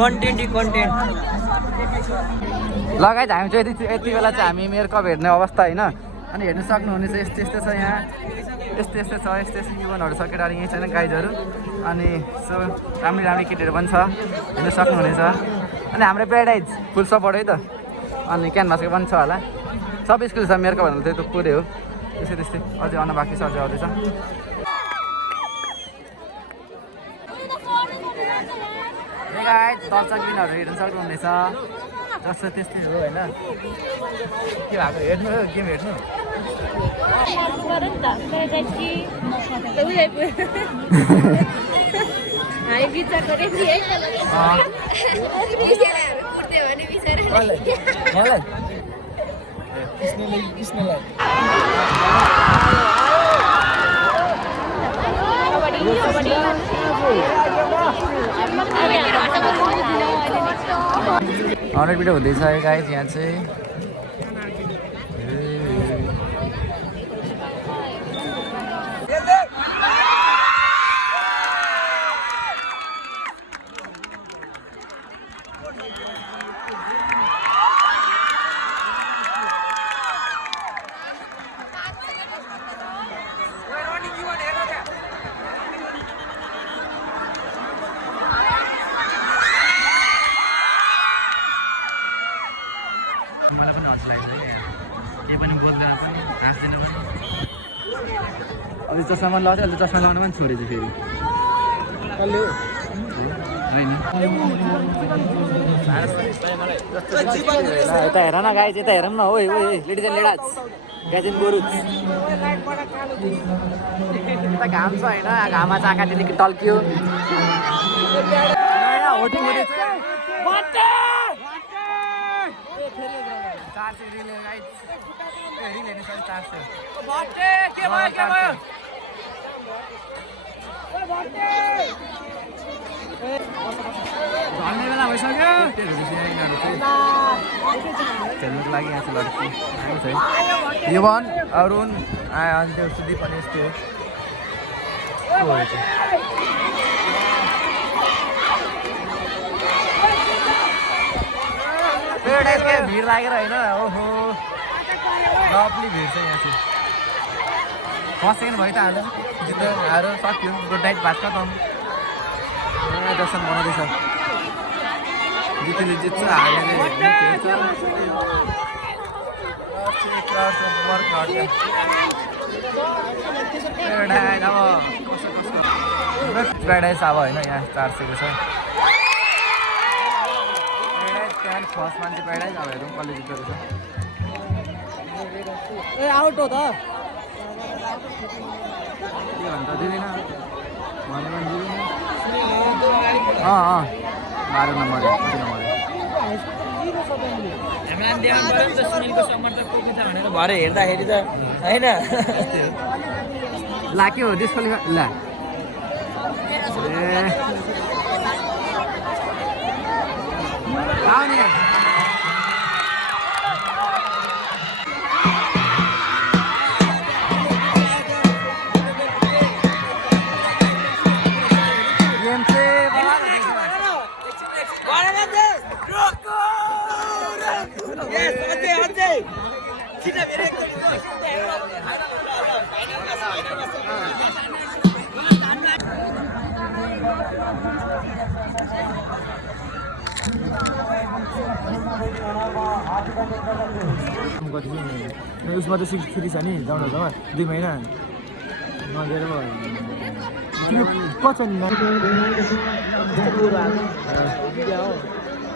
Content लगाइज हामी चाहिँ यति बेला चाहिँ हामी मेरो कप हेर्ने अवस्था होइन अनि हेर्नु सक्नुहुनेछ यस्तो यस्तो छ यहाँ यस्तो यस्तो छ यस्तो यस्तो जीवनहरू छ केटाहरू यहीँ छैन गाइजहरू अनि सो राम्रो राम्रो केटीहरू पनि छ हेर्नु सक्नुहुनेछ अनि हाम्रो प्याराडाइज फुल सपोर्ट है त अनि क्यानभासको पनि छ होला सब स्कुल छ मेरो भन्दा चाहिँ त्यो पुरै हो त्यस्तै त्यस्तै अझै आउन बाँकी छ अझै आउँदैछ दर्शक दिनहरू हेर्नु सक्नुहुनेछ जस्तो त्यस्तै हो होइन के भएको हेर्नु हो गेम हेर्नु हन्ड्रेड भिडियो हुँदैछ गाइस यहाँ चाहिँ मलाई पनि हँस लाग्छ के पनि बोल्दैन पनि हाँस्दैन पनि अहिले चस्मा पनि लगाउँछ अहिले चस्मा लगाउनु पनि छोडेछु फेरि यता हेर न गाई चाहिँ यता हेरौँ न ओ लेडिज एन्ड लेडाज गाजिन गोरुज यता घाम छ होइन घाममा चाहिँ आँखा त्यति टल्कियो होटिङ हुँदैछ झन्ने बेला भइसक्यो खेल्नुको लागि यहाँ चाहिँ लड्की आएको छ युवन अरुण आयो अनि त्यो सुदीप पनि यस्तो भिड लागेर होइन ओहो लभली भिड छ यहाँ चाहिँ फर्स्ट सेकेन्ड भयो त हाल्नु सक्यो गुड नाइट भात खतम दर्शन बनाउँदैछ जित्ने जित्छ हालेर प्याराडाइज अब होइन यहाँ 400 छ फर्स्ट मान्छे प्याराडाइज अब हेरौँ कसले जित्दो रहेछ ए आउट हो त के भन्छ दिँदैन बाह्र नम्बर भरे हेर्दाखेरि त होइन ला के हो डिस्क्वालिफाई ला आउने उसमा त 63 छ नि जाउँ 2 महिना नदिएर कति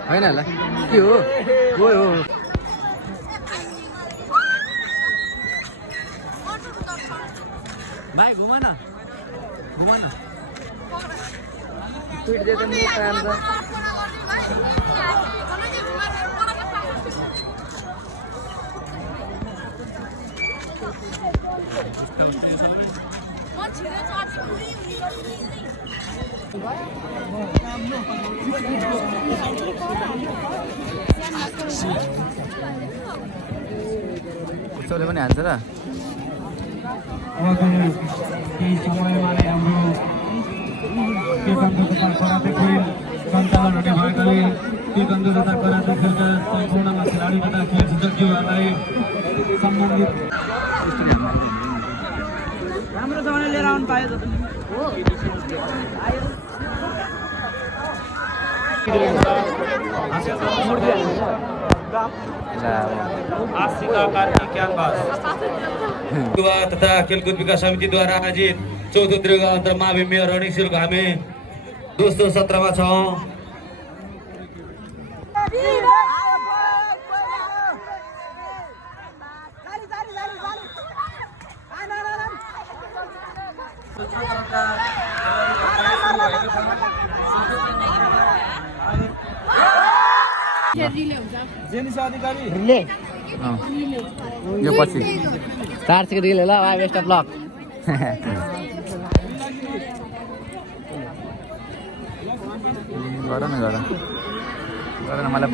होइन होला के हो हो भाइ घुमा न ट्विट दे त म काम छ उसले पनि हाल्छ र अबको केही समयमा नै हाम्रो केकन्द तथा कराते खेल सञ्चालन हुने भएकाले केकन्द तथा कराते खेलका सम्पूर्ण खेलाडी तथा खेल शिक्षकज्यूहरूलाई सम्बन्धित राम्रोसँगले लिएर आउनु पायो तथा खेलकुद विकास समितिद्वारा आयोजित चौथो त्रियुगा अन्तर मावि मेयर रनिङ सुरुको हामी दोस्रो सत्रमा छौँ। यो पछि 4 सेकेन्ड रिल ल वाइ बेस्ट अफ लक गर न मलाई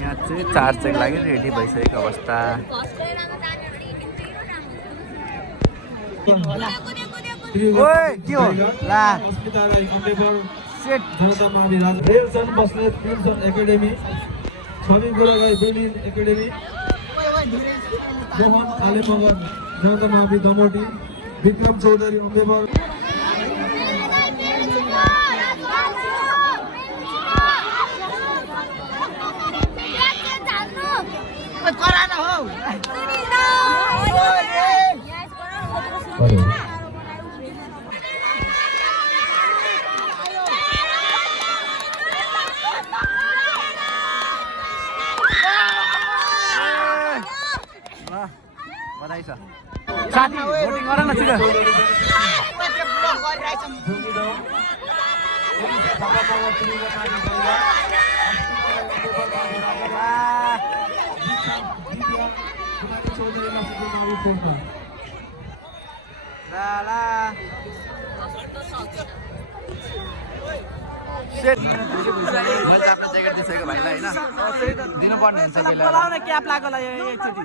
यहाँ चाहिँ 4 चेक लागि रेडी भइसकेको अवस्था। ओए के हो ला सेट जनता मावि रेलसन बस्नेत क्रिम्सन एकाडेमी छवि गोलागाई बेलिन एकाडेमी मोहन आलेमगर जनता मावि दमोटी विक्रम चौधरी अम्बेबर बधाई छ साथी भोटिङ गर न छिटो मैले आफ्नो ज्याकेट दिइसकेको भाइलाई होइन दिनुपर्ने हुन्छ बोलाउन क्याप लाग्यो एकचोटि